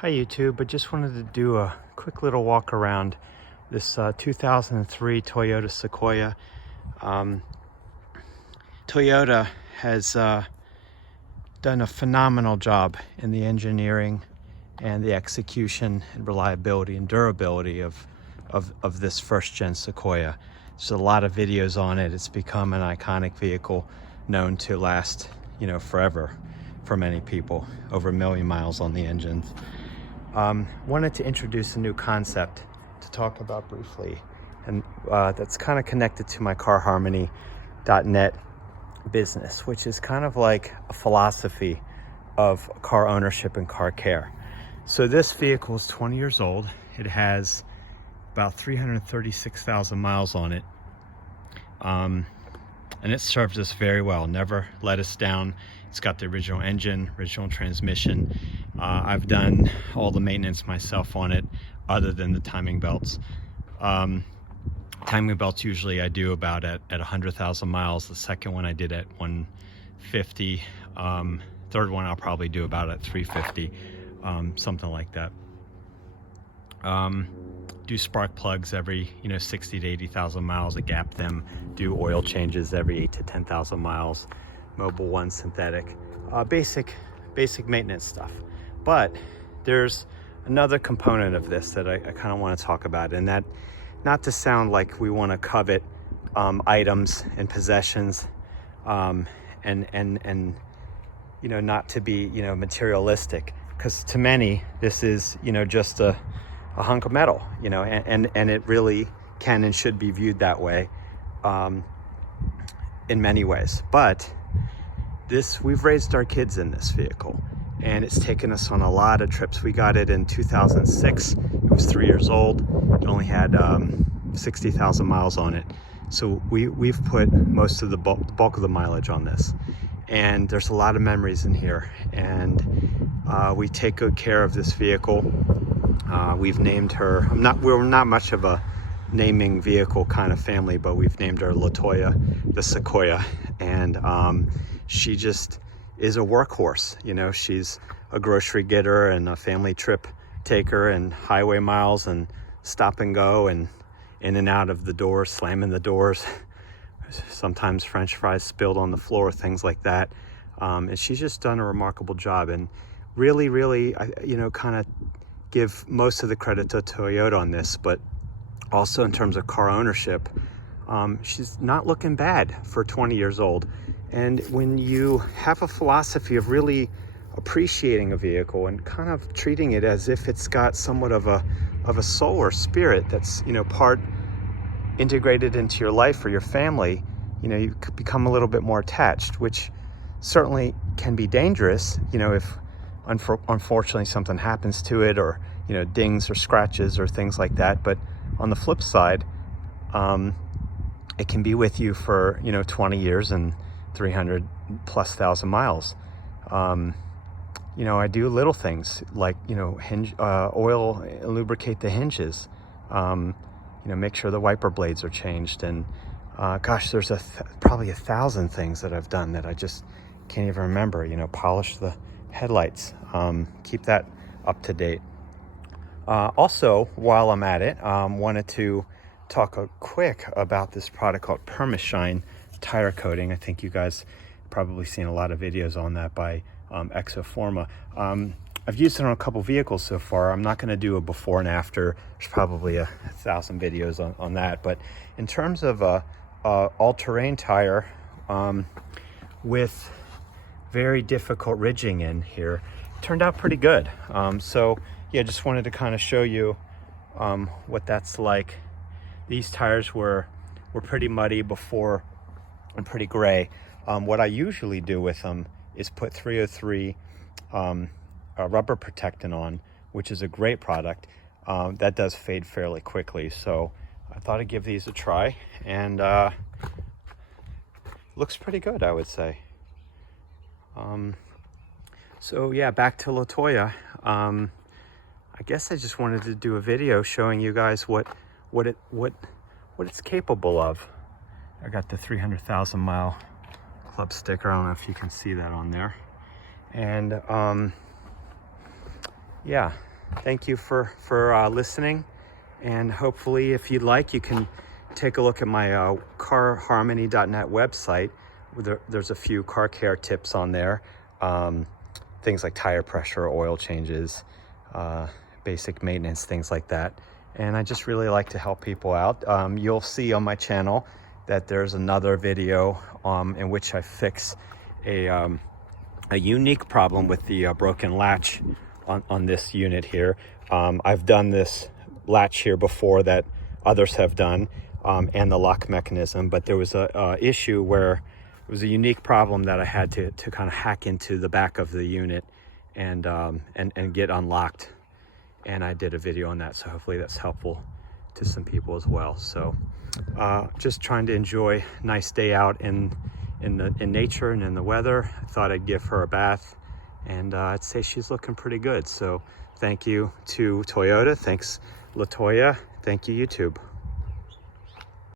Hi YouTube, I just wanted to do a quick little walk around this 2003 Toyota Sequoia. Toyota has done a phenomenal job in the engineering and the execution and reliability and durability of this first gen Sequoia. There's a lot of videos on it. It's become an iconic vehicle known to last, forever for many people, over 1 million miles on the engines. Wanted to introduce a new concept to talk about briefly, and that's kind of connected to my carharmony.net business, which is kind of like a philosophy of car ownership and car care. So this vehicle is 20 years old. It has about 336,000 miles on it, and it served us very well, never let us down. It's got the original engine, original transmission. I've done all the maintenance myself on it, other than the timing belts. Timing belts usually I do about at 100,000 miles. The second one I did at 150. Third one I'll probably do about at 350, something like that. Do spark plugs every 60 to 80,000 miles. I gap them. Do oil changes every 8 to 10,000 miles. Mobil 1 synthetic. Basic maintenance stuff. But there's another component of this that I kind of want to talk about, and that, not to sound like we want to covet items and possessions, and not to be materialistic, because to many this is just a hunk of metal, and it really can and should be viewed that way in many ways. But we've raised our kids in this vehicle, and it's taken us on a lot of trips. We got it in 2006. It was 3 years old. It only had 60,000 miles on it. So we've put most of the bulk of the mileage on this, and there's a lot of memories in here, and we take good care of this vehicle. We've named her, we're not much of a naming vehicle kind of family, but we've named her Latoya, the Sequoia, and she just is a workhorse. She's a grocery getter and a family trip taker, and highway miles and stop and go and in and out of the doors, slamming the doors, sometimes French fries spilled on the floor, things like that. And she's just done a remarkable job, and really, kind of give most of the credit to Toyota on this, but also in terms of car ownership, she's not looking bad for 20 years old. And when you have a philosophy of really appreciating a vehicle and kind of treating it as if it's got somewhat of a soul or spirit that's part integrated into your life or your family, you could become a little bit more attached, which certainly can be dangerous, if unfortunately something happens to it, or dings or scratches or things like that. But on the flip side, it can be with you for 20 years and 300,000+ miles. I do little things like hinge oil, lubricate the hinges, make sure the wiper blades are changed, and gosh, there's probably 1,000 things that I've done that I just can't even remember. Polish the headlights, keep that up to date. Also, while I'm at it, wanted to talk quick about this product called PermaShine tire coating. I think you guys probably seen a lot of videos on that by ExoForma. I've used it on a couple vehicles so far. I'm not going to do a before and after. There's probably 1,000 videos on that. But in terms of all-terrain tire with very difficult ridging in here, it turned out pretty good. So yeah, just wanted to kind of show you what that's like. These tires were pretty muddy before and pretty gray. What I usually do with them is put 303 rubber protectant on, which is a great product. That does fade fairly quickly, so I thought I'd give these a try, and looks pretty good, I would say. So yeah, back to Latoya. I guess I just wanted to do a video showing you guys what it's capable of. I got the 300,000 mile club sticker. I don't know if you can see that on there. And yeah, thank you for listening. And hopefully, if you'd like, you can take a look at my carharmony.net website. There's a few car care tips on there. Things like tire pressure, oil changes, basic maintenance, things like that. And I just really like to help people out. You'll see on my channel that there's another video in which I fix a unique problem with the broken latch on this unit here. I've done this latch here before that others have done, and the lock mechanism, but there was a issue where it was a unique problem that I had to kind of hack into the back of the unit and get unlocked. And I did a video on that, so hopefully that's helpful to some people as well. So just trying to enjoy a nice day out in nature and in the weather. I thought I'd give her a bath, and I'd say she's looking pretty good. So thank you to Toyota. Thanks, LaToya. Thank you, YouTube.